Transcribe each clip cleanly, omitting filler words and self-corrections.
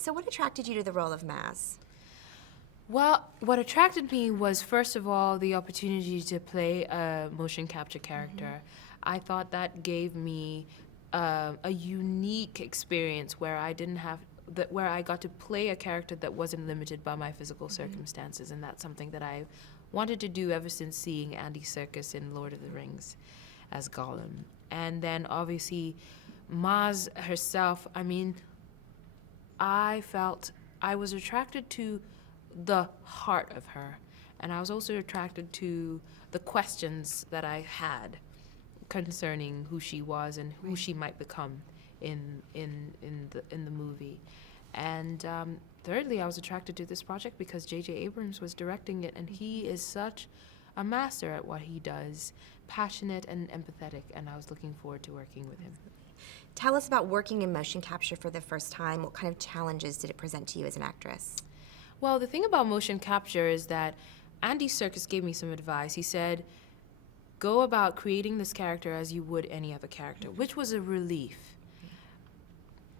So what attracted you to the role of Maz? Well, what attracted me was, first of all, the opportunity to play a motion capture character. I thought that gave me a unique experience where I didn't have where I got to play a character that wasn't limited by my physical circumstances, and that's something that I wanted to do ever since seeing Andy Serkis in Lord of the Rings as Gollum. And then obviously Maz herself, I mean, I felt I was attracted to the heart of her, and I was also attracted to the questions that I had concerning who she was and who she might become in the movie. And thirdly, I was attracted to this project because J.J. Abrams was directing it, and he is such a master at what he does, passionate and empathetic, and I was looking forward to working with him. Tell us about working in motion capture for the first time. What kind of challenges did it present to you as an actress? Well, the thing about motion capture is that Andy Serkis gave me some advice. He said, go about creating this character as you would any other character, which was a relief.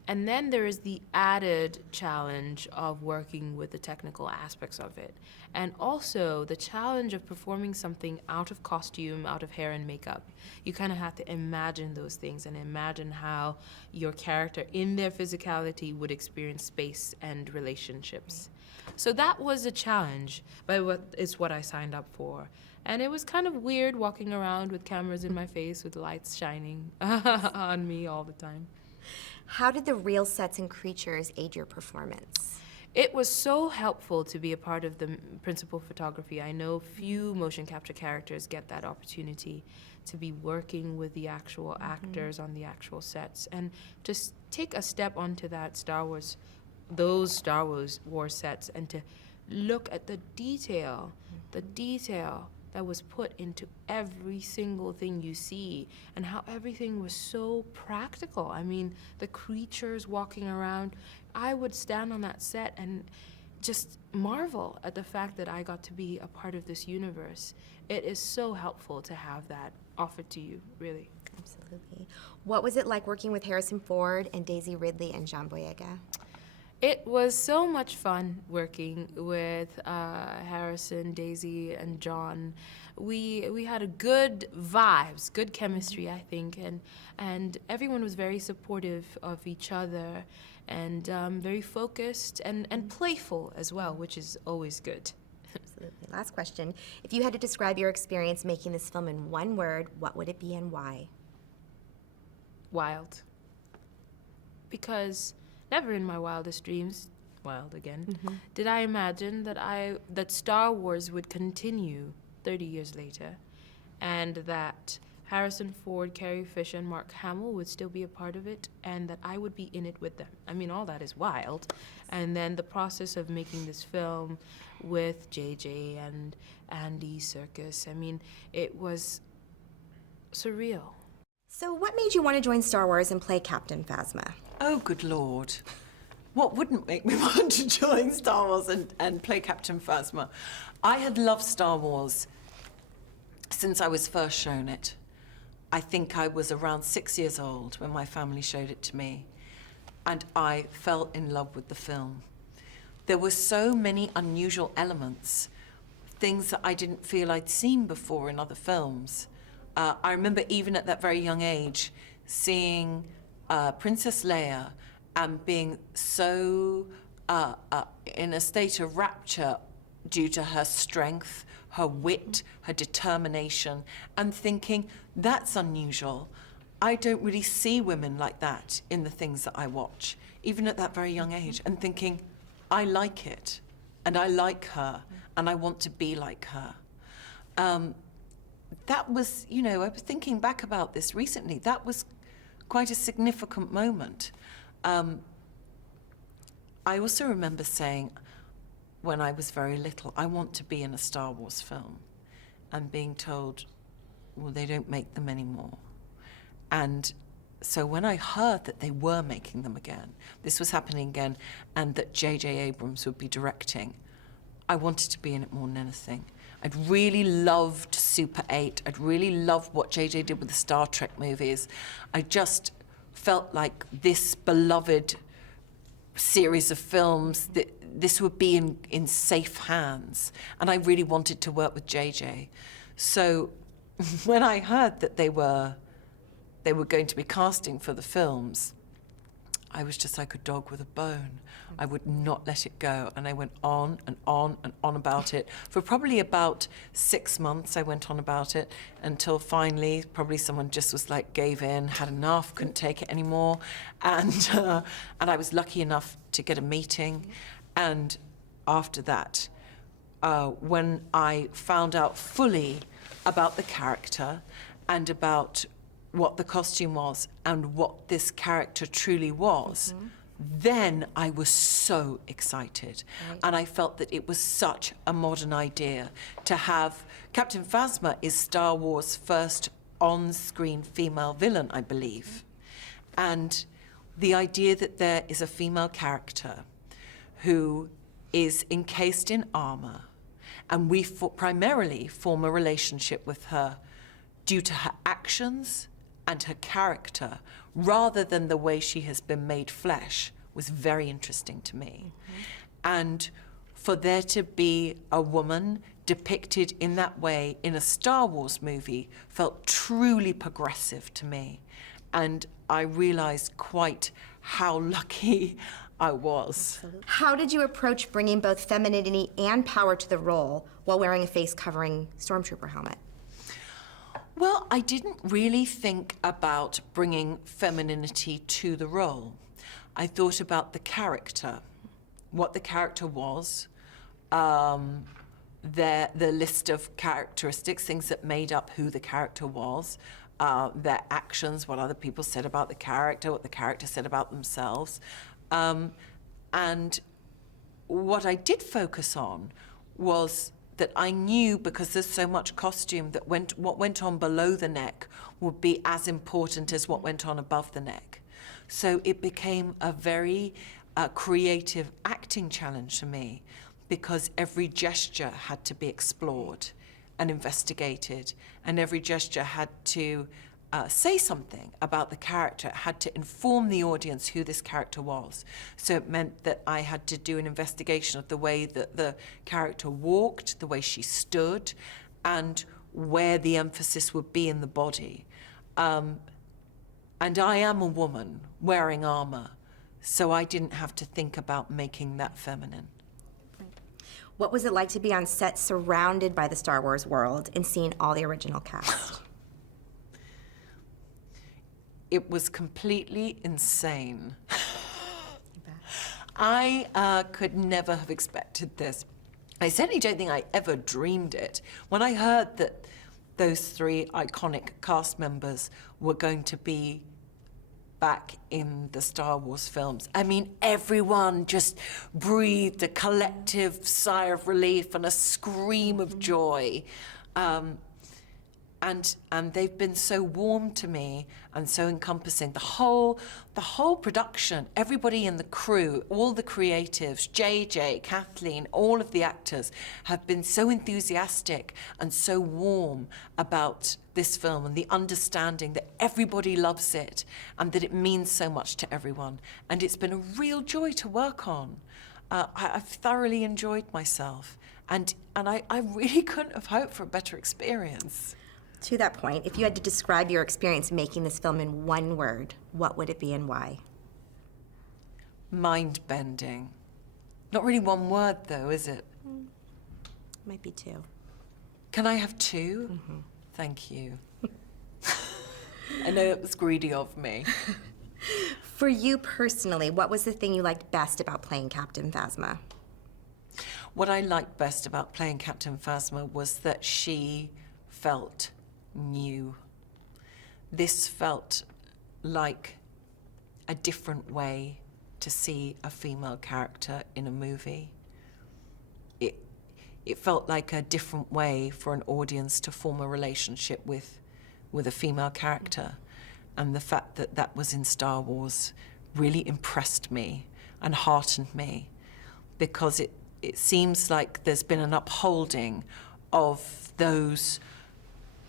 And then there is the added challenge of working with the technical aspects of it. And also the challenge of performing something out of costume, out of hair and makeup. You kind of have to imagine those things and imagine how your character in their physicality would experience space and relationships. So that was a challenge, but it's what I signed up for. And it was kind of weird walking around with cameras in my face with lights shining on me all the time. How did the real sets and creatures aid your performance? It was so helpful to be a part of the principal photography. I know few motion capture characters get that opportunity to be working with the actual actors on the actual sets. And just take a step onto that those Star Wars sets, and to look at the detail that was put into every single thing you see, and how everything was so practical. I mean, the creatures walking around, I would stand on that set and just marvel at the fact that I got to be a part of this universe. It is so helpful to have that offered to you, really. Absolutely. What was it like working with Harrison Ford and Daisy Ridley and John Boyega? It was so much fun working with Harrison, Daisy, and John. We had a good vibes, good chemistry, I think, and everyone was very supportive of each other, and very focused and playful as well, which is always good. Absolutely. Last question. If you had to describe your experience making this film in one word, what would it be and why? Wild. Because never in my wildest dreams, wild again, did I imagine that Star Wars would continue 30 years later, and that Harrison Ford, Carrie Fisher, and Mark Hamill would still be a part of it, and that I would be in it with them. I mean, all that is wild. And then the process of making this film with JJ and Andy Serkis, I mean, it was surreal. So what made you want to join Star Wars and play Captain Phasma? Oh, good Lord. What wouldn't make me want to join Star Wars and play Captain Phasma? I had loved Star Wars since I was first shown it. I think I was around 6 years old when my family showed it to me, and I fell in love with the film. There were so many unusual elements, things that I didn't feel I'd seen before in other films. I remember even at that very young age seeing Princess Leia and being so in a state of rapture due to her strength, her wit, her determination, and thinking, that's unusual. I don't really see women like that in the things that I watch, even at that very young age, and thinking, I like it, and I like her, and I want to be like her. That was, you know, I was thinking back about this recently, that was quite a significant moment. I also remember saying, when I was very little, I want to be in a Star Wars film, and being told, well, they don't make them anymore. And so when I heard that they were making them again, this was happening again, and that J.J. Abrams would be directing, I wanted to be in it more than anything. I'd really loved Super 8. I'd really loved what J.J. did with the Star Trek movies. I just felt like this beloved series of films, that this would be in safe hands. And I really wanted to work with JJ. So when I heard that they were going to be casting for the films, I was just like a dog with a bone. I would not let it go. And I went on and on and on about it. For probably about 6 months, I went on about it until finally, probably someone just was like, gave in, had enough, couldn't take it anymore. And I was lucky enough to get a meeting. And after that, when I found out fully about the character and about what the costume was and what this character truly was, then I was so excited. Right. And I felt that it was such a modern idea to have... Captain Phasma is Star Wars' first on-screen female villain, I believe. And the idea that there is a female character who is encased in armor, and we primarily form a relationship with her due to her actions and her character, rather than the way she has been made flesh, was very interesting to me. And for there to be a woman depicted in that way in a Star Wars movie felt truly progressive to me. And I realized quite how lucky I was. How did you approach bringing both femininity and power to the role while wearing a face-covering stormtrooper helmet? Well, I didn't really think about bringing femininity to the role. I thought about the character, what the character was, the list of characteristics, things that made up who the character was, their actions, what other people said about the character, what the character said about themselves. And what I did focus on was that I knew, because there's so much costume, that what went on below the neck would be as important as what went on above the neck. So it became a very creative acting challenge for me, because every gesture had to be explored and investigated, and every gesture had to say something about the character. It had to inform the audience who this character was. So it meant that I had to do an investigation of the way that the character walked, the way she stood, and where the emphasis would be in the body. And I am a woman wearing armor, so I didn't have to think about making that feminine. What was it like to be on set surrounded by the Star Wars world and seeing all the original cast? It was completely insane. I could never have expected this. I certainly don't think I ever dreamed it. When I heard that those 3 iconic cast members were going to be back in the Star Wars films, I mean, everyone just breathed a collective sigh of relief and a scream of joy. And they've been so warm to me and so encompassing. The whole production, everybody in the crew, all the creatives, JJ, Kathleen, all of the actors have been so enthusiastic and so warm about this film, and the understanding that everybody loves it and that it means so much to everyone. And it's been a real joy to work on. I've thoroughly enjoyed myself, and I really couldn't have hoped for a better experience. To that point, if you had to describe your experience making this film in one word, what would it be and why? Mind-bending. Not really one word, though, is it? Might be 2. Can I have 2? Mm-hmm. Thank you. I know it was greedy of me. For you personally, what was the thing you liked best about playing Captain Phasma? What I liked best about playing Captain Phasma was that she felt new. This felt like a different way to see a female character in a movie. It felt like a different way for an audience to form a relationship with a female character. And the fact that that was in Star Wars really impressed me and heartened me, because it seems like there's been an upholding of those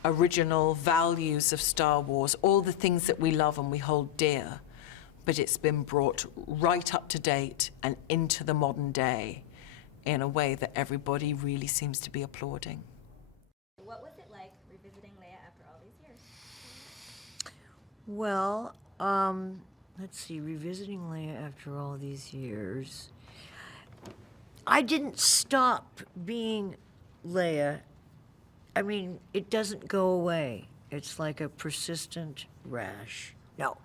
original values of Star Wars, all the things that we love and we hold dear. but it's been brought right up to date and into the modern day in a way that everybody really seems to be applauding. What was it like revisiting Leia after all these years? Well, let's see, revisiting Leia after all these years. I didn't stop being Leia. I mean, it doesn't go away. It's like a persistent rash. No.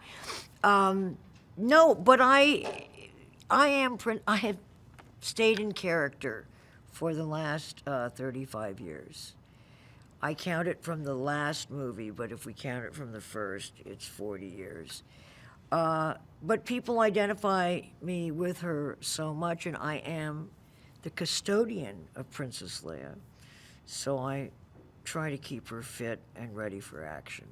No, but I have stayed in character for the last 35 years. I count it from the last movie, but if we count it from the first, it's 40 years. But people identify me with her so much, and I am the custodian of Princess Leia. So I try to keep her fit and ready for action.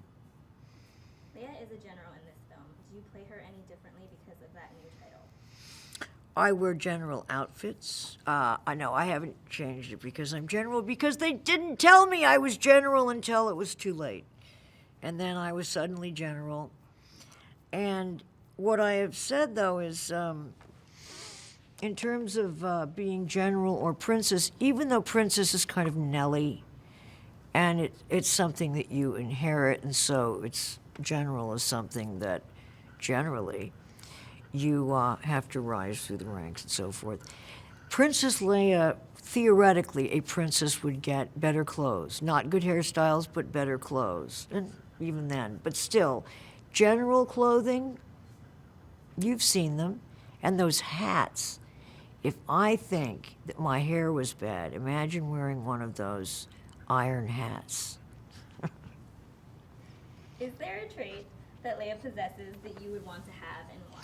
Leia is a general in this film. Do you play her any differently because of that new title? I wear general outfits. I know I haven't changed it because I'm general, because they didn't tell me I was general until it was too late. And then I was suddenly general. And what I have said, though, is in terms of being general or princess, even though princess is kind of Nelly, and it's something that you inherit, and so it's general is something that generally you have to rise through the ranks and so forth. Princess Leia, theoretically, a princess would get better clothes. Not good hairstyles, but better clothes. And even then. But still, general clothing, you've seen them. And those hats. If I think that my hair was bad, imagine wearing one of those iron hats. Is there a trait that Leia possesses that you would want to have, and why?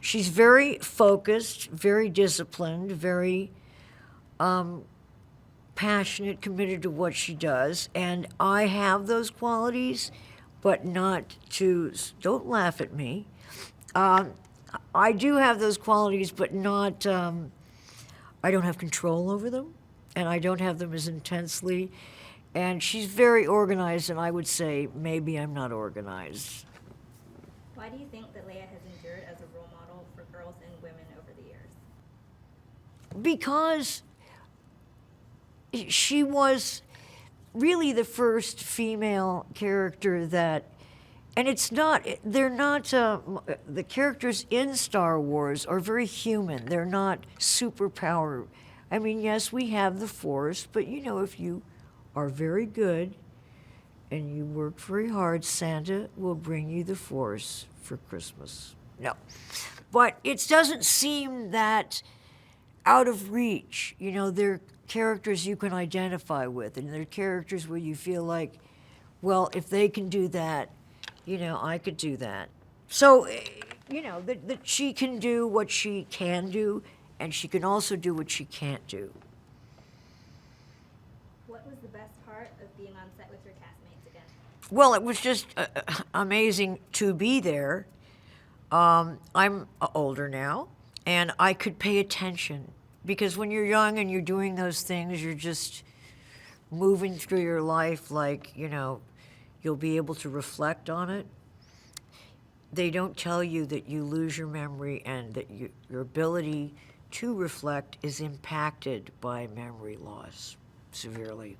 She's very focused, very disciplined, very passionate, committed to what she does. And I have those qualities, but not to, don't laugh at me. I do have those qualities, but not, I don't have control over them, and I don't have them as intensely. And she's very organized, and I would say maybe I'm not organized. Why do you think that Leia has endured as a role model for girls and women over the years? Because she was really the first female character that, and it's not, they're not, the characters in Star Wars are very human. They're not superpower. I mean, yes, we have the Force, but you know, if you are very good and you work very hard, Santa will bring you the Force for Christmas. No. But it doesn't seem that out of reach. You know, they're characters you can identify with, and they're characters where you feel like, well, if they can do that, you know, I could do that. So, you know, that she can do what she can do, and she can also do what she can't do. What was the best part of being on set with your castmates again? Well, it was just amazing to be there. I'm older now, and I could pay attention. Because when you're young and you're doing those things, you're just moving through your life like, you know, you'll be able to reflect on it. They don't tell you that you lose your memory and that your ability to reflect is impacted by memory loss severely.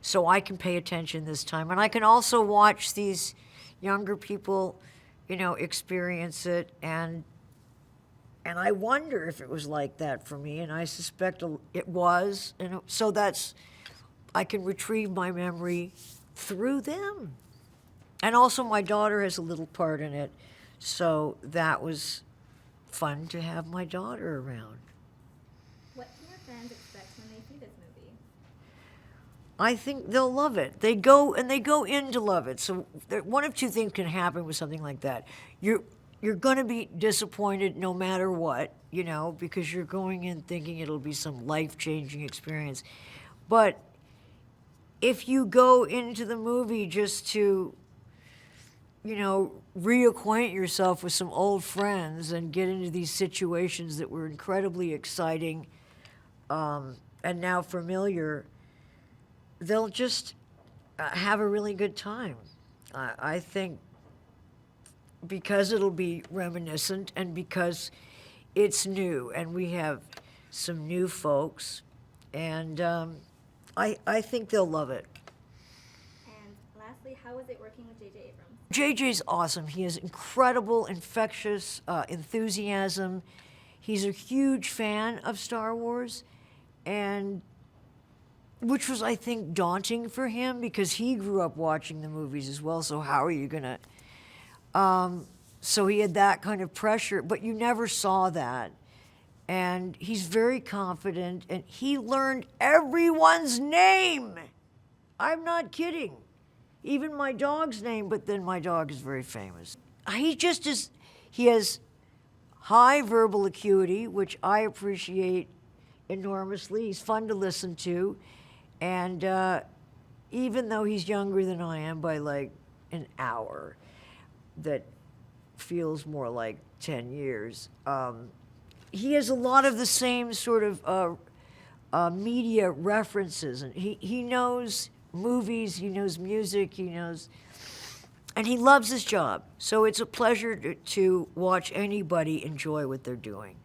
So I can pay attention this time. And I can also watch these younger people, you know, experience it. And I wonder if it was like that for me. And I suspect it was. And so I can retrieve my memory through them. And also my daughter has a little part in it. So that was fun to have my daughter around. What can your fans expect when they see this movie? I think they'll love it. They go in to love it. So one of two things can happen with something like that. You're going to be disappointed no matter what, you know, because you're going in thinking it'll be some life-changing experience. But if you go into the movie just to, you know, reacquaint yourself with some old friends and get into these situations that were incredibly exciting and now familiar, they'll just have a really good time. I think because it'll be reminiscent and because it's new and we have some new folks, and I think they'll love it. And lastly, how was it working with J.J. Abrams? JJ's awesome. He has incredible, infectious enthusiasm. He's a huge fan of Star Wars, and which was, I think, daunting for him because he grew up watching the movies as well. So how are you gonna? So he had that kind of pressure, but you never saw that. And he's very confident, and he learned everyone's name. I'm not kidding. Even my dog's name, but then my dog is very famous. He just is, he has high verbal acuity, which I appreciate enormously. He's fun to listen to. And even though he's younger than I am by like an hour, that feels more like 10 years, he has a lot of the same sort of media references. And he knows movies, he knows music, he knows, and he loves his job. So it's a pleasure to watch anybody enjoy what they're doing.